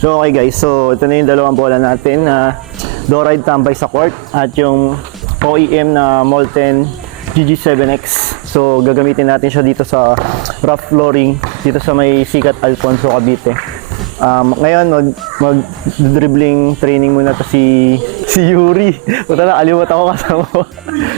So okay guys, so ito na yung dalawang bola natin na Doride tambay sa court at yung OEM na Molten GG7X. So gagamitin natin siya dito sa rough flooring dito sa may Sikat Alfonso, Cavite. Ngayon mag-dribbling training muna to si Yuri. Punta na, aliwat ako kasama mo.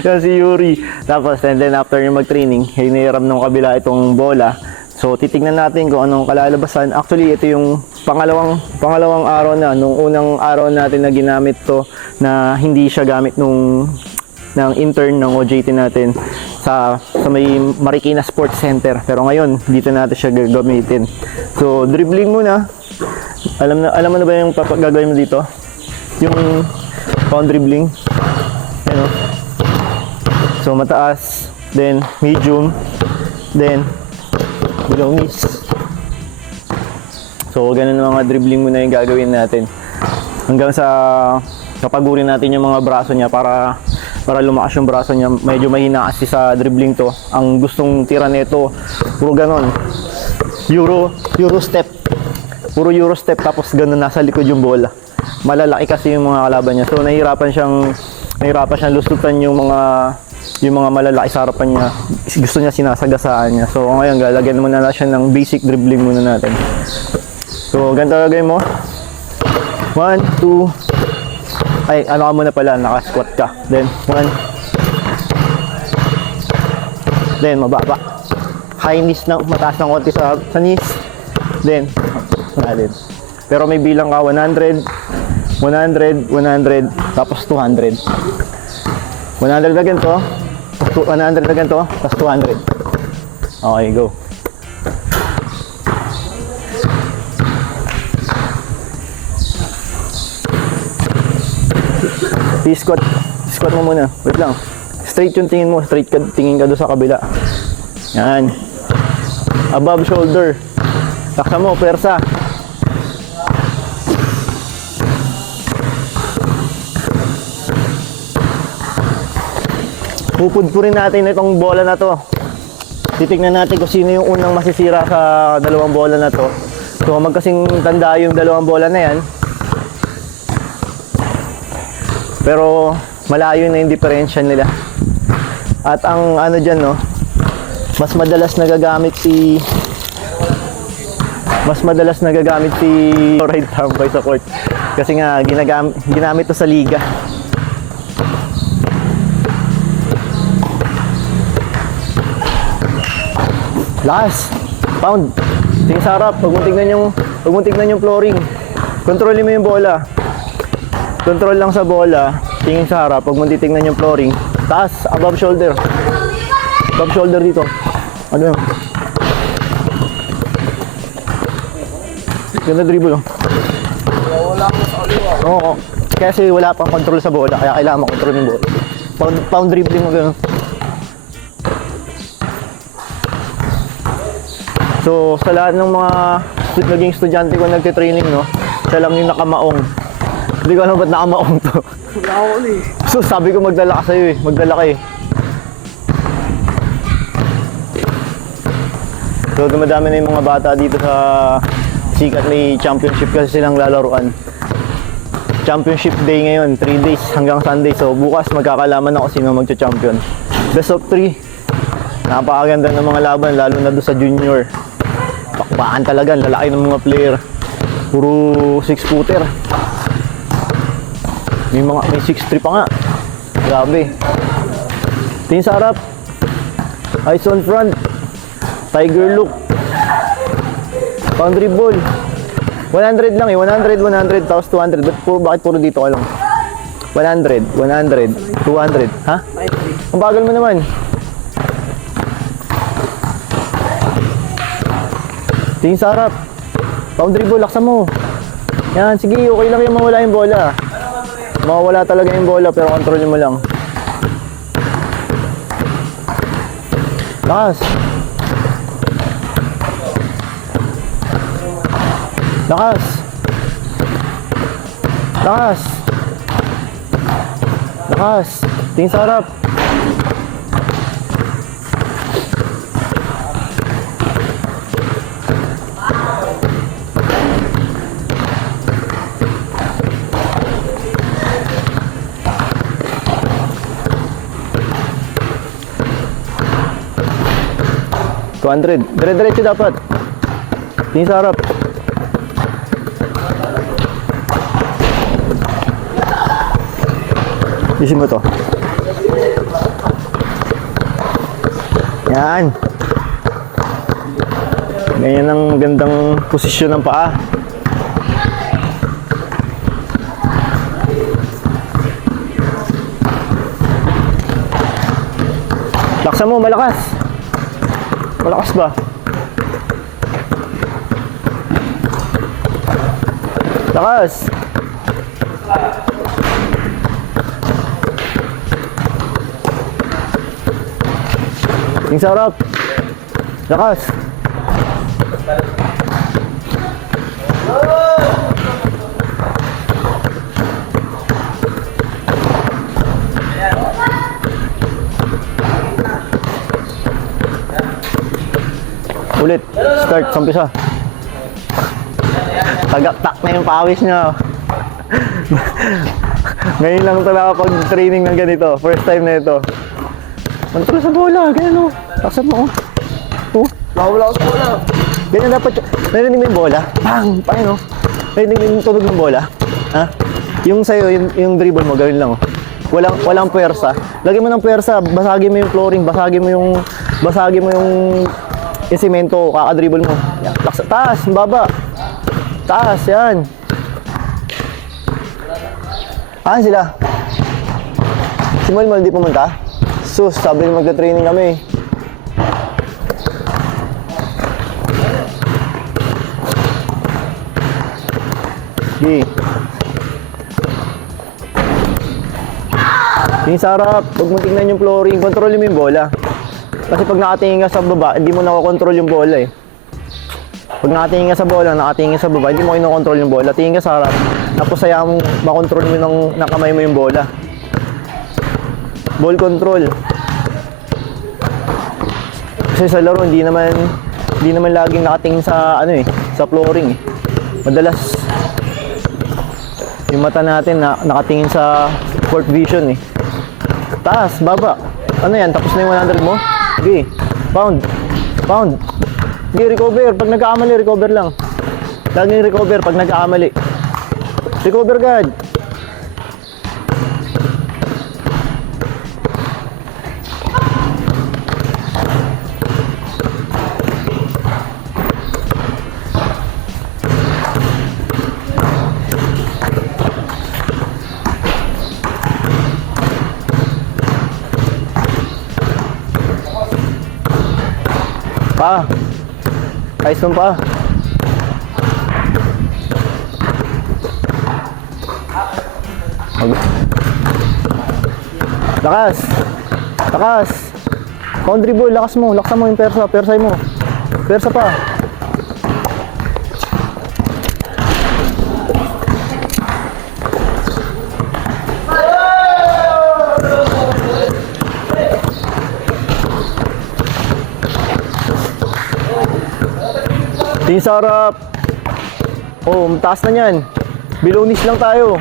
Yan si Yuri. Tapos and then after yung mag-training, hiniram ng kabila itong bola. So titingnan natin kung anong kalalabasan. Actually ito yung pangalawang araw na. Nung unang araw natin na ginamit to na hindi siya gamit ng intern ng OJT natin sa may Marikina Sports Center. Pero ngayon dito natin siya gagamitin. So dribbling muna. Alam mo na ba yung gagawin mo dito? Yung pound dribbling. Ano? So mataas, then medium, then below miss. So ganun ang mga dribbling muna yung gagawin natin. Hanggang sa kapagurin natin yung mga braso niya para lumakas yung braso niya. Medyo mahina kasi sa dribbling to. Ang gustong tira nito, puro ganon. Euro step. Puro Euro step tapos ganun nasa likod yung bola. Malalaki kasi yung mga kalaban niya. So nahihirapan siyang lusutan yung mga malalaki sa harapan niya. Gusto niya sinasagasaan niya. So ngayon lalagyan muna na siya ng basic dribbling muna natin. So ganito gagawin mo. 1, 2. Ay, ano ka muna pala, naka-squat ka. Then 1. Then mababa. High knees na mataas ng konti sa knees. Then pero may bilang ka 100, 100, 100, tapos 200. 100 na ganito, 100 na ganito, tapos 200. Okay, go. Squat mo muna. Wait lang. Straight yung tingin mo, tingin ka doon sa kabila. Yan. Above shoulder. Taksa mo, persa. Pupudpurin natin itong bola na to. Titignan natin kung sino yung unang masisira sa dalawang bola na to. So magkasing tanda yung dalawang bola na yan. Pero malayo na yung differential nila. At ang ano dyan, no, mas madalas nagagamit si Doride tambay sa court. Kasi nga ginamit to sa liga. Lakas, pound. Tingin sa harap, pag mo tignan yung flooring. Kontrolin mo yung bola. Control lang sa bola. Tingin sa harap, pag mo titignan yung flooring. Taas, above shoulder. Above shoulder dito. Ano yun? Ganda dribble, oh. Wala ko sa aliwa. Oo. Kasi wala pang control sa bola, kaya kailangan makontrol yung bola. Pound dribbling mo gano'n. So, sa lahat ng mga naging estudyante ko nagtitraining, no, siya lang yung nakamaong. Hindi ko alam ba't nakamaong to. Wala ko ulit. So, sabi ko magdala ka sa'yo eh. Magdala ka eh. So, dumadami na yung mga bata dito sa Sikat. May championship kasi silang lalaruan. Championship day ngayon, 3 days hanggang Sunday. So, bukas magkakalaman ako sino magcha-champion. Best of 3. Napakaganda ng mga laban, lalo na doon sa junior. Pakbaan talaga, lalaki ng mga player. Puro 6-footer. May 6'3" pa nga. Grabe. Tingin sa harap. Eyes on front. Tiger look. Pound dribble. 100 lang eh. 100, 100, tapos 200. Bakit puro dito ka lang? 100, 100, 200. Ha? Ang bagal mo naman. Tingin sa harap. Pound dribble, laksa mo. Yan, sige, okay lang yung mawala yung bola. Mawawala talaga yung bola, pero kontrolin mo lang. Lakas. Lakas. Lakas. Lakas. Tingin sa harap. 200. Dire-diretso dapat. Tingin sa harap. Isin mo to. Yan. Ganyan ang gandang posisyon ng paa. Laksan mo, malakas. Malakas ba? Lakas. Yung sarap. Lakas. Ulit. Start. Sampisa. Tagaktak na yung pawis niya. Ngayon lang ito nakapag-training ng ganito. First time na ito. Kontrol sa bola. Ganyan o. Taksan mo o. Oh. Nawala ako sa bola. Ganyan dapat. Narinig mo yung bola? Bang! Paano? Narinig mo yung tunog ng bola? Ha? Yung sa'yo, yung dribble mo, gawin lang o. Walang puwersa. Lagyan mo ng puwersa. Basagin mo yung flooring. Basagin mo yung semento. Kakadribble mo. Yan. Taas. Baba. Taas. Yan. Ayan sila. Si Malmal di pumunta? Sus, sabi niya magka-training kami. Sige. Yung sarap, huwag mo tingnan yung flooring, kontrolin mo yung bola. Kasi pag nakatingin ka sa baba, hindi mo nakokontrol yung bola eh. Pag nakatingin ka sa bola, nakatingin ka sa baba, hindi mo kinokontrol yung bola. Tingin ka sa harap, tapos saya mong makontrol mo ng kamay mo yung bola. Ball control. Kasi sa laro, hindi naman laging nakatingin sa sa flooring eh. Madalas yung mata natin nakatingin sa court vision eh. Taas, baba. Ano yan? Tapos na yung 100 mo? Sige. Pound. Sige, recover. Pag nagkakamali, recover lang. Laging recover pag nagkakamali. Recover agad. Pa. Ayos nung pa. Lakas. Lakas. Country ball, lakas mo. Laksan mo yung persa. Persay mo. Persa pa. Tingin sa harap. Oh, mataas na yan. Bilonis lang tayo.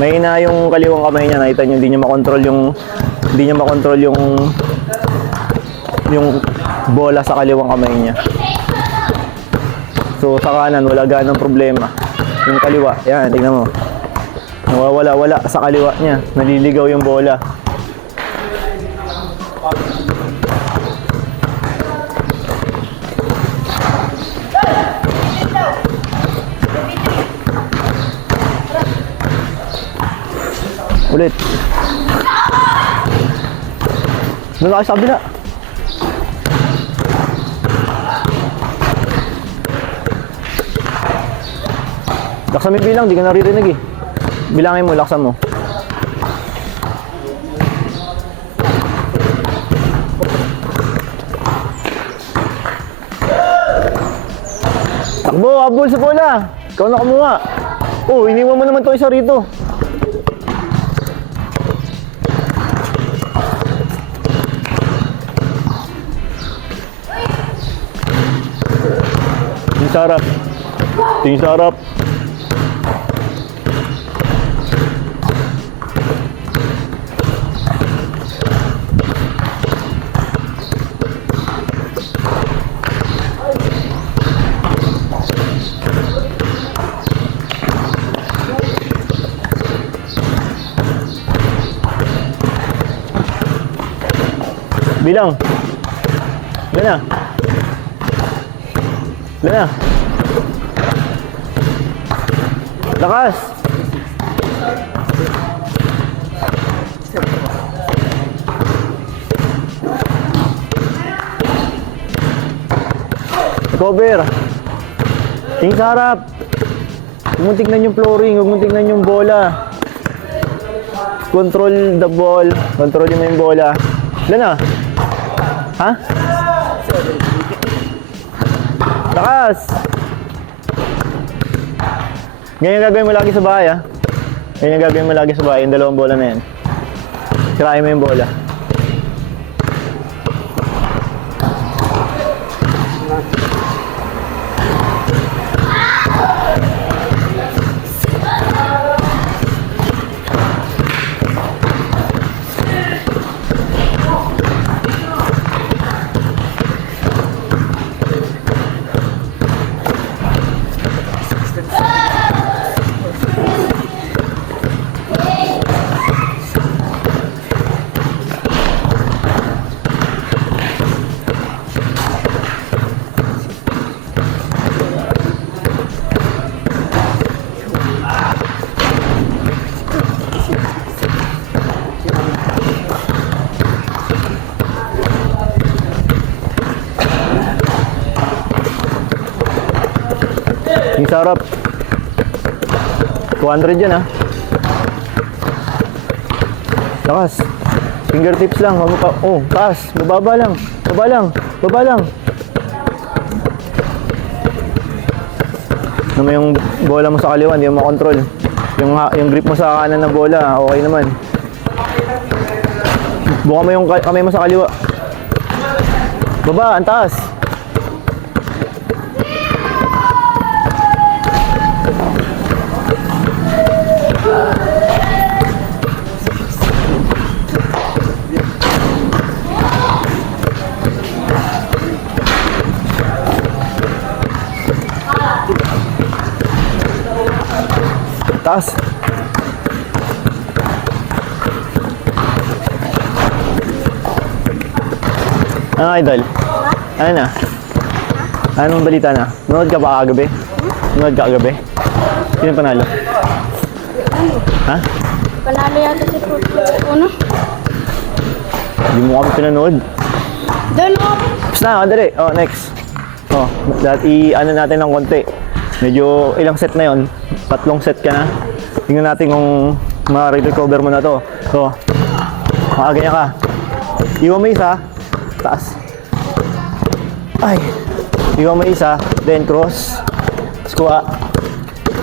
Mahina yung kaliwang kamay niya. Nakita niyo, hindi niya makontrol yung bola sa kaliwang kamay niya. So, sa kanan, wala ganang problema. Yung kaliwa, yan, tingnan mo. Nawawala-wala sa kaliwa niya. Naliligaw yung bola. Ulit. Doon ako sa kabila. Laksan mo yung bilang, di ka naririnig eh. Bilangin mo, laksan mo. Takbo, habol sa bola. Ikaw na kumuha. Oh, iniwan mo naman to isa rito. Tingin sa harap. Tingin sa harap. Bilang. Ilan na? Ilan na? Lakas! Cover! Tingin sa harap! Huwag mong tignan yung flooring, huwag mong tignan yung bola. Control the ball. Control mo yung bola. Ilan na? Ha? Lakas! Ganyan gagawin mo lagi sa bahay, ha? Ganyan gagawin mo lagi sa bahay, yung dalawang bola na yan. Sirain mo yung bola. Yung sarap. 200 yan, ha. Lakas. Fingertips lang. Oh, taas. Bababa lang. Baba lang. Baba lang. Naman yung bola mo sa kaliwa, hindi mo makontrol. Yung grip mo sa kanan ng bola, okay naman. Buka mo yung kamay mo sa kaliwa. Baba, ang taas. Taas. Ano, idol? Ano na? Anong balita na? Nanood ka ba kagabi? Nanood ka kagabi? Sino panalo? Ha? Panalo yata si Puno. Hindi mo kami pinanood. Doon o. Tapos na, dali. Oh, next. Oh, dati ano natin ng konti. Medyo ilang set na yon? 3 set ka na. Tingnan natin kung ma-recover mo na to. So, makaganyan ka. Iwan mo isa. Taas. Ay. Iwan mo isa. Then cross. Squat.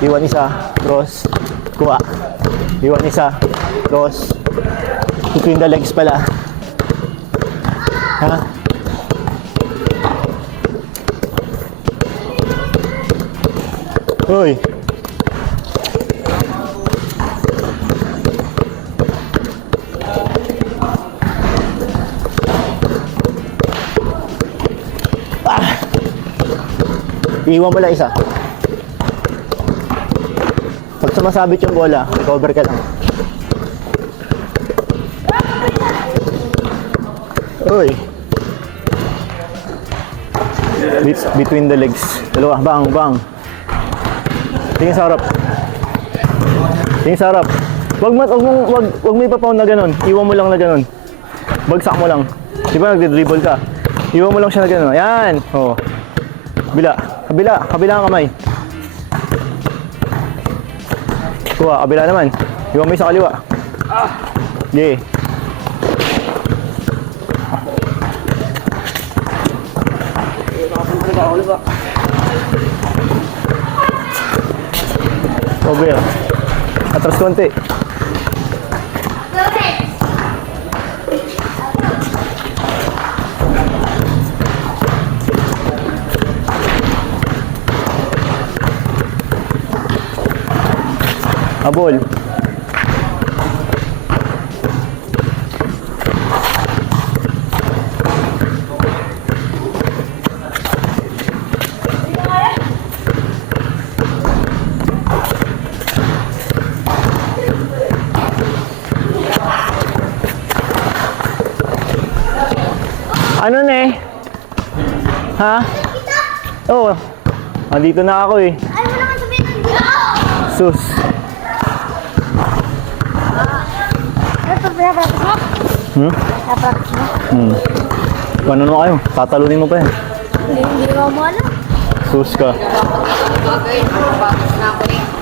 Iwan isa. Cross. Squat. Iwan isa. Cross. Between the legs pala. Ha? Hoy. Iwan mo lang isa. Pag sumasabit yung bola, recover ka lang. Uy. Between the legs. Dalawa, bang, bang. Tingin sa harap. Tingin sa harap. Wag mo ipapound na ganun. Iwan mo lang na ganun. Bagsak mo lang. Di ba nagdi-dribble ka? Iwan mo lang siya na ganun. Ayan. Oh. Kabila. Kabila. Kabila ang kamay. Kuha. Kabila naman. Iwan mo yung sa kaliwa. Yeah. Over. Atras konti. Abol. Ano na eh? Ha? Oo. Andito na ako eh. Ay, mo naman sabihin ng Sus. Ito, pinapractice mo? Hmm? Pinapractice mo? Hmm. Ano naman kayo? Tatalunin mo pa yan. Hindi mo alam. Sus ka.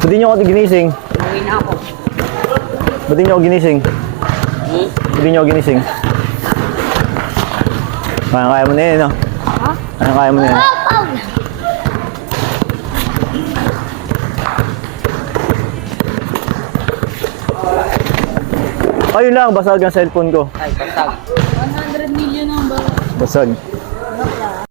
Ba't di nyo ako ginising? Uwi na ako. Ba't di nyo ako ginising? Ba't di nyo ako ginising? Kaya mo na yan, no? Ha? Kaya mo na yan. Paul! Ayun lang, basag ang cellphone ko. Ay, patag. 100 million ang bawa. Basag.